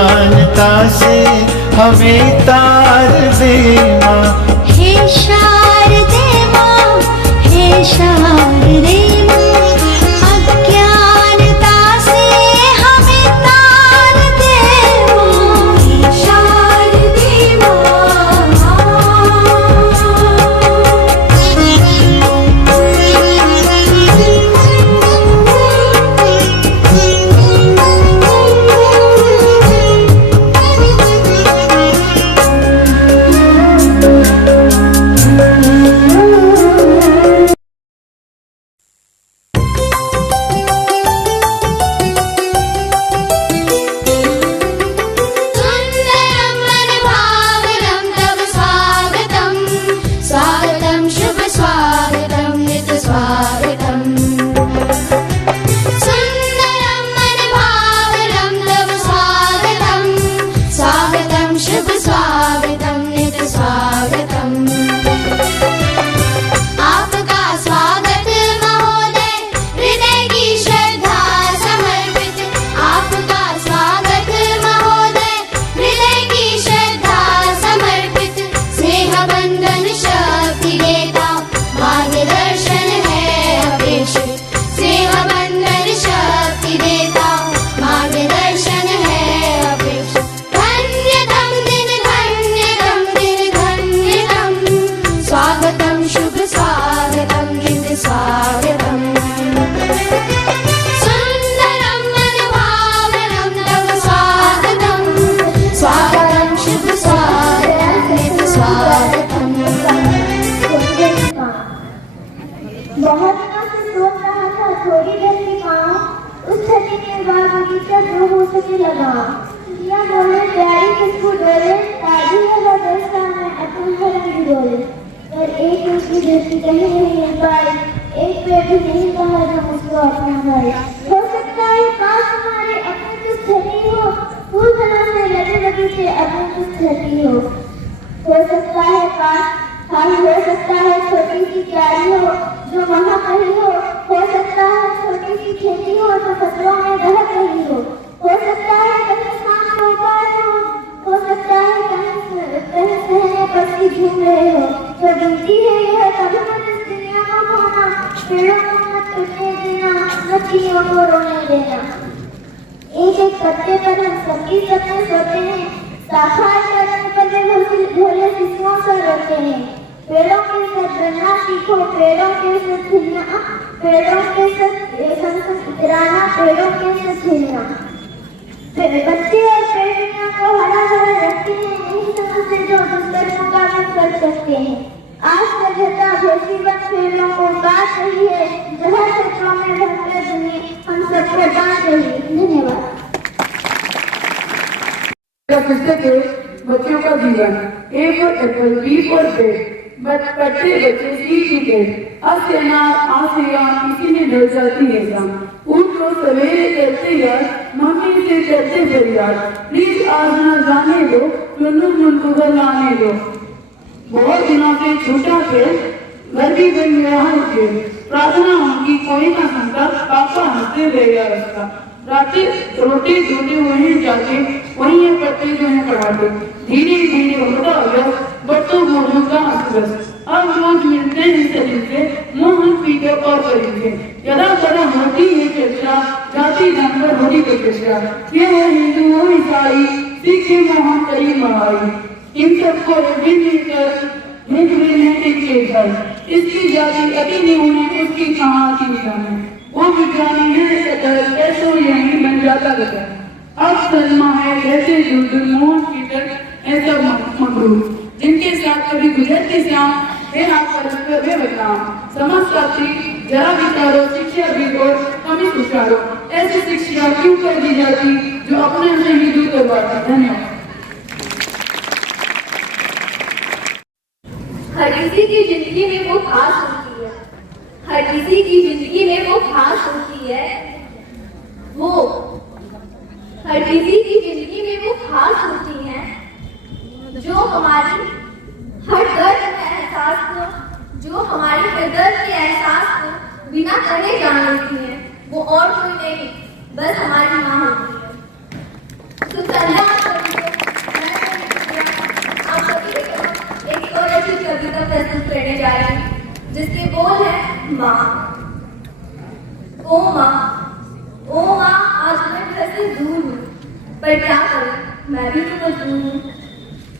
अज्ञानता से हमें तार दे माँ। हे शारदे माँ, हे शारदे माँ, अज्ञानता से हमें तार दे माँ। हे शारदे बच्चों का जीवन A for apple, B for bed, पढ़ते बच्चे सीखते इसी में डर जाती है जान। उठ को सवेरे करते यार, मम्मी से करते फरियाद, प्लीज आज ना जाने दो, मुन्नू घर लाने दो। बहुत दिनों से छूटा खेल घर भी बन गया है, प्रार्थना उनकी कोई ना सुनता, पापा हंसते ले गया रास्ता। रातें रोटी टूटे हुए हैं जाके, वहीं ये पत्ते जो है पढ़ाते, धीरे धीरे होता गया बच्चों मोहन का असरस। अब रोज मिलते हैं शरीर से, मोहन पीकर और करेंगे, जरा जरा होती है चर्चा, जाति जानवर होती है चर्चा। ये है हिंदू हो ईसाई, सिख मोहन कई महाई, इन सबको मिलकर हिंदू ने इनके घर, इसकी जाति अति नहीं है, उसकी कहाँ की जाने, वो विज्ञानी है कैसो यही बन जाता गया। अब सलमा है जैसे दुर्दुल मोहन पीटर ऐसा मकरूर, जिनके साथ कभी गुजरते श्याम वे आप परस्पर वे बदनाम। समझ सकती जरा विचारो, शिक्षा भी और कमी सुचारो, ऐसी शिक्षा क्यों कर दी जाती जो अपने से ही दूर करवाती। धन्यवाद। हर किसी की जिंदगी में वो खास होती है, हर किसी की जिंदगी में वो खास होती है, वो हर किसी की जिंदगी में वो खास होती है जो हमारी हर दर्द के एहसास को, जो हमारी हर दर्द के एहसास को बिना कहे जान लेती है। वो और कोई नहीं बस हमारी माँ होती है। तो जिसके बोल है माँ। ओ माँ, आज मैं घर से दूर हूँ, पर क्या करूँ, मैं भी तो मजबूर हूँ।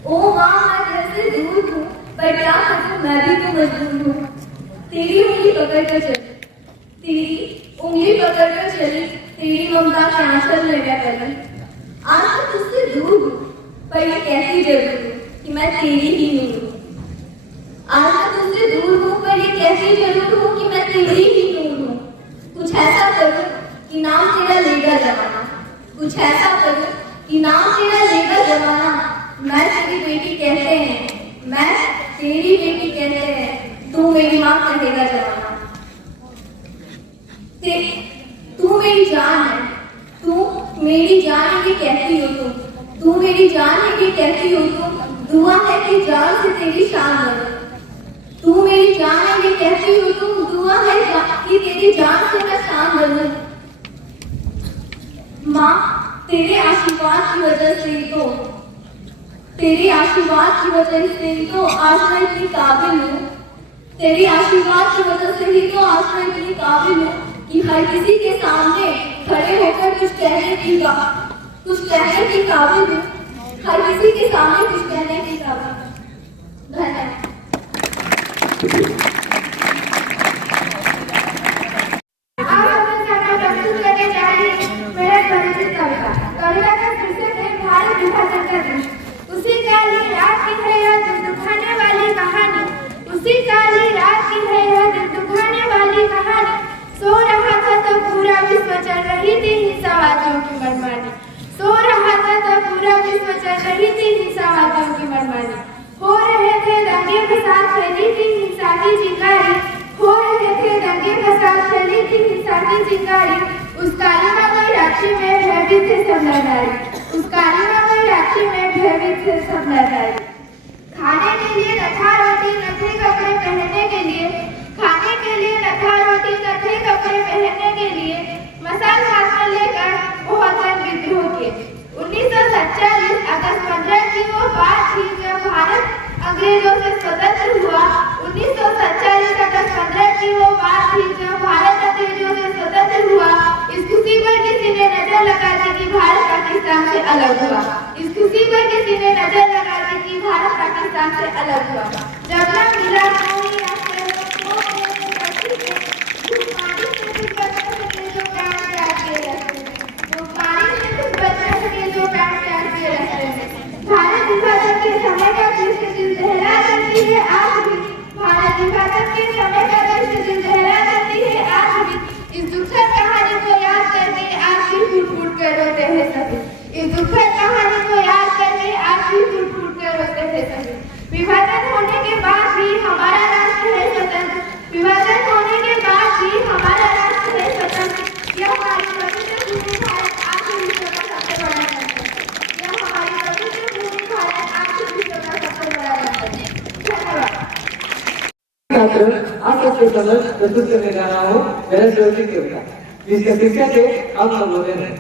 ओ माँ, मैं घर से दूर हूँ, पर क्या करूँ, मैं भी तो मजबूर हूँ। तेरी उंगली पकड़ कर चली, तेरी उंगली पकड़ कर चली, तेरी ममता के आंचल में क्या करी। आज मैं तुझसे दूर हूँ, पर ये कैसी जरूर हूँ कि मैं तेरी ही नूर हूँ। आज मैं तुझसे दूर हूँ, पर ये कैसी जरूर हूँ कि मैं तेरी ही नूर हूँ। कुछ ऐसा करूँ कि नाम तेरा लेगा जमाना, कुछ ऐसा करूँ कि नाम तेरा लेगा जमाना। मैं तेरी बेटी कहते हैं, मैं तेरी बेटी कहते हैं, तू मेरी माँ कहेगा जमाना। तू मेरी जान है, तू मेरी जान है कि कहती हो तुम, तू मेरी जान है कि कहती हो तुम, दुआ है कि जान से तेरी शान बने। तू मेरी जान है कि कहती हो तुम, दुआ है कि तेरी जान से मैं शान बनूं। माँ, तेरे आशीर्वाद की वजह से ही तो, तेरे आशीर्वाद की वजह से ही तो आज मैं इतनी काबिल हूँ। तेरे आशीर्वाद की वजह से ही तो आज मैं इतनी काबिल हूँ कि हर किसी के सामने खड़े होकर कुछ कहने की काबिल हूँ। हर किसी के सामने कुछ कहने की काबिल हूँ। धन्यवाद। कविता का शीर्षक है भारत विभाजन का दृश्य। उसी काली रात की है यह दिल दुखाने वाली कहानी, उसी काली रात की है यह दिल दुखाने वाली कहानी। सो रहा था तो पूरा विश्व चल रही थी हिंसावादियों की मनमानी, सो रहा था तो पूरा विश्व चल रही थी हिंसावादियों की मनमानी। हो रहे थे दंगे फसाद, फैली थी हिंसा की चिंगारी, हो रहे थे दंगे फसाद, फैली थी हिंसा की चिंगारी। उस कालिमा में राक्षी में भयभीत थे सब नरनारी, उस कालिमा में राक्षी में भयभीत थे सब नरनारी। खाने के लिए न था रोटी न थे कपड़े पहनने के लिए, खाने के लिए न था रोटी न थे कपड़े पहनने के लिए। मसाल हाथ में लेकर बहुत जन विद्रोह किए। 1947 अगस्त 15 की वो बात थी जब भारत अंग्रेजों से स्वतंत्र हुआ। 1947 अगस्त 15 की वो बात थी जब भारत अंग्रेजों से स्वतंत्र हुआ। इस खुशी पर किसी ने नजर लगा दी कि भारत पाकिस्तान से अलग हुआ, इस खुशी पर किसी ने नजर लगा दी कि भारत पाकिस्तान से अलग हुआ। जब न मिला कोई रास्ते वो पानी से कुछ बच सके जो पैर प्यार के रास्ते में, वो पानी से कुछ बच सके जो पैर प्यार के रास्ते में। भारत विभाजन के समय का दृश्य दिल दहला देती है आज भी, भारत विभाजन के समय का दृश्य दिल दहला देती है आज भी। इस दुखद कहानी को याद करके आज भी फूट फूट कर रोते हैं सभी, इस दुखद कहानी को याद करके आज भी फूट फूट कर रोते हैं सभी। विभाजन होने के बाद भी हमारा राष्ट्र है स्वतंत्र, विभाजन होने के बाद भी हमारा राष्ट्र है स्वतंत्र। यह हमारी पवित्र भूमि भारत आज भी विश्व का सबसे बड़ा गणतंत्र, यह हमारी पवित्र भूमि भारत आज भी विश्व का सबसे बड़ा गणतंत्र। धन्यवाद। आप सबके समझ प्रस्तुत करने जा रहा हूँ मेरा स्वयं कविता, जिसका शीर्षक है हम संबोधन है।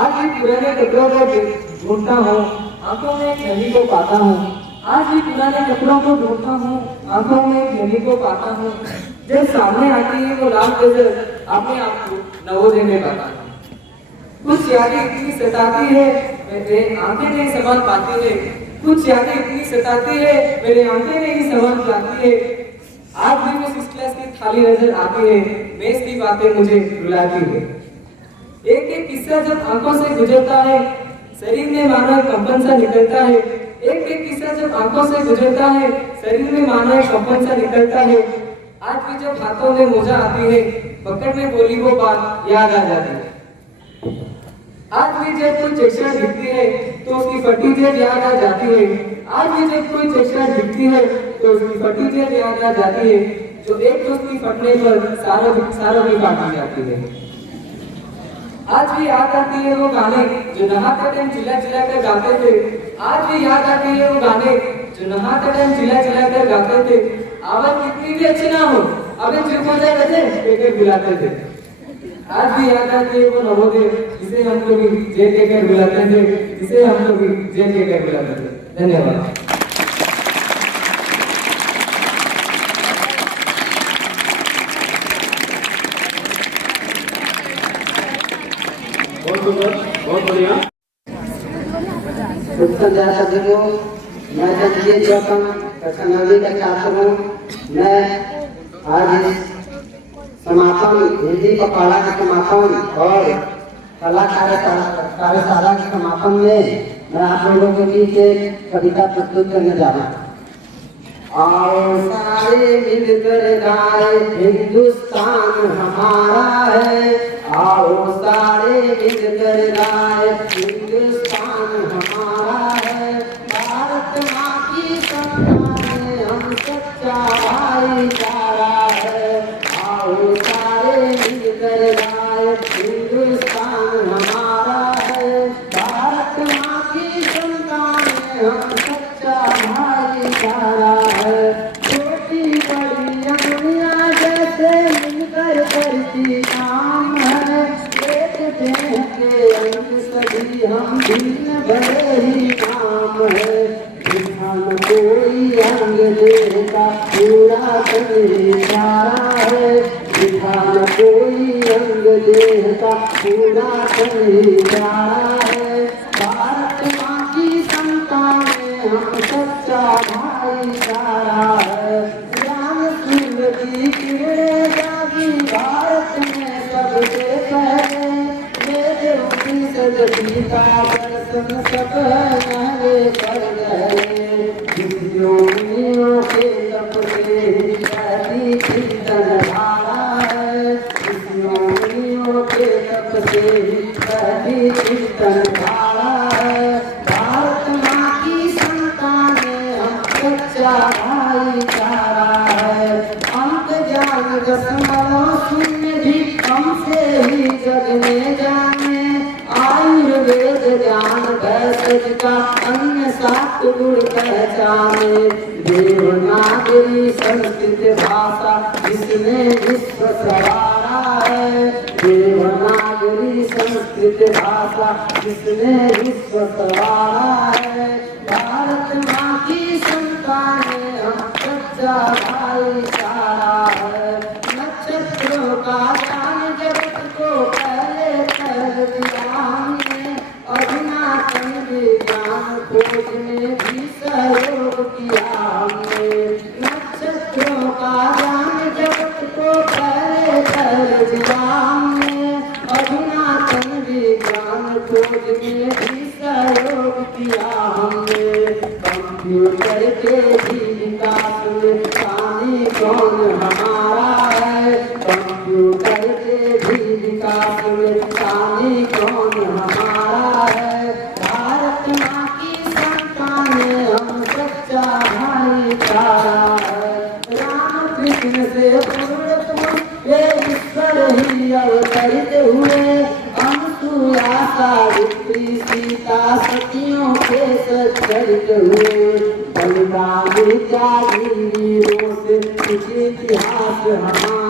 आज भी पुराने कपड़ों को ढूंढता हूँ, आंखों में एक नदी को पाता हूँ। आज भी पुराने कपड़ों को ढूंढता हूँ, आंखों में एक नदी को पाता हूँ। जब सामने आती है वो लाल नजर, अपने आप को नवोदय में पाता हूँ। कुछ यादें इतनी सताती है मेरे आंखें नहीं संभाल पाती है, कुछ यादें इतनी सताती है मेरे आंखें नहीं संभाल पाती है। आज भी वो 6 क्लास की थाली नजर आती है, मेज की बातें मुझे रुलाती है। एक एक किस्सा जब आंखों से गुजरता है, शरीर में मानो एक कंपन सा निकलता है। एक एक किस्सा जब आंखों से गुजरता है, शरीर में मानो एक कंपन सा निकलता है। आज भी जब हाथों में मोजा आती है, पकड़ में बोली वो बात याद आ जाती है। आज भी जब कोई चेष्टा दिखती है तो उसकी फटी जेब याद आ जाती है। आज भी जब कोई चेष्टा दिखती है तो उसकी फटी जेब याद आ जाती है, जो एक दोस्त की फटने पर सारों की काटी जाती है। आज भी याद आती है वो गाने जो नहाते टाइम चिल्ला चिल्ला कर गाते थे। आज भी याद आती है वो गाने जो नहाते टाइम चिल्ला चिल्ला कर गाते थे। आवाज कितनी भी अच्छी ना हो, अबे चुप हो जाए कहकर बुलाते थे। आज भी याद आती है वो नवोदय जिसे हम लोग जेल कहकर बुलाते थे, जिसे हम लोग जेल कहकर बुलाते थे। धन्यवाद। बहुत बढ़िया। उत्तर सभी को मैं तृतीय गौतम कक्षा 9वीं का छात्र हूँ। मैं आज इस समापन हिंदी पखवाड़ा के समापन और कला कार्यशाला के समापन में मैं आप लोगों के बीच एक कविता प्रस्तुत करने जा रहा हूँ। आओ सारे मिलकर गाए हिंदुस्तान हमारा है, आओ सारे मिलकर गाए हिंदुस्तान हमारा है। भारत माँ की संतान हम सच्चा भाईचारा है, आओ सारे मिलकर गाए हिंदुस्तान हमारा है। भारत माँ की संतान हम सच्चा भाईचारा है। छोटी बड़ी दुनिया जैसे मिलकर करती काम है। एक देह के अंग सभी हम भिन्न बड़े ही काम है। जिसम कोई अंग देह का पूरा इशारा है, जिसम कोई अंग देह का पूरा इशारा है। भारत माँ की संतान हम सच्चा भाईचारा है। ज्ञान सूर्य की जागी भारत में सबसे पहले, वेद उपनिषद गीता दर्शन सब नहरे कर गए। योगियों के तप से ही बहती कीर्तन धारा है, योगियों के तप से ही बहती कीर्तन धारा है। भारत माँ की संतान हम सच्चा भाईचारा है। अंक ज्ञान दशमलव शून्य भी हमसे ही जग में जाने। आयुर्वेद ज्ञान भैषज का अन्य सात गुण पहचाने। देवनागरी संस्कृत भाषा जिसने विश्व सवारा है, देवनागरी संस्कृत भाषा जिसने विश्व सवारा है। भारत माँ की संतान हम सच्चा भाईचारा है। नक्षत्रों का ज्ञान जगत को पहले कर दिया हमने, अधुनातन विज्ञान खोज में भी सहयोग किया हमने। नक्षत्रों का ज्ञान जगत को पहले कर दिया हमने, अधुनातन विज्ञान खोज में भी सहयोग किया हमने। कंप्यूटर के भी विकास में पानी कौन हमारा है, कंप्यूटर के भी विकास में पानी कौन हमारा है। भारत माँ की संतान हम सच्चा भाईचारा है। राम कृष्ण से पूर्ण वे ईश्वर ही अवतरित हुए। अनुसुया सावित्री सीता सतियों के सच्चरित हुए। बलिदानी त्यागी वीरों से कुछ इतिहास हमारा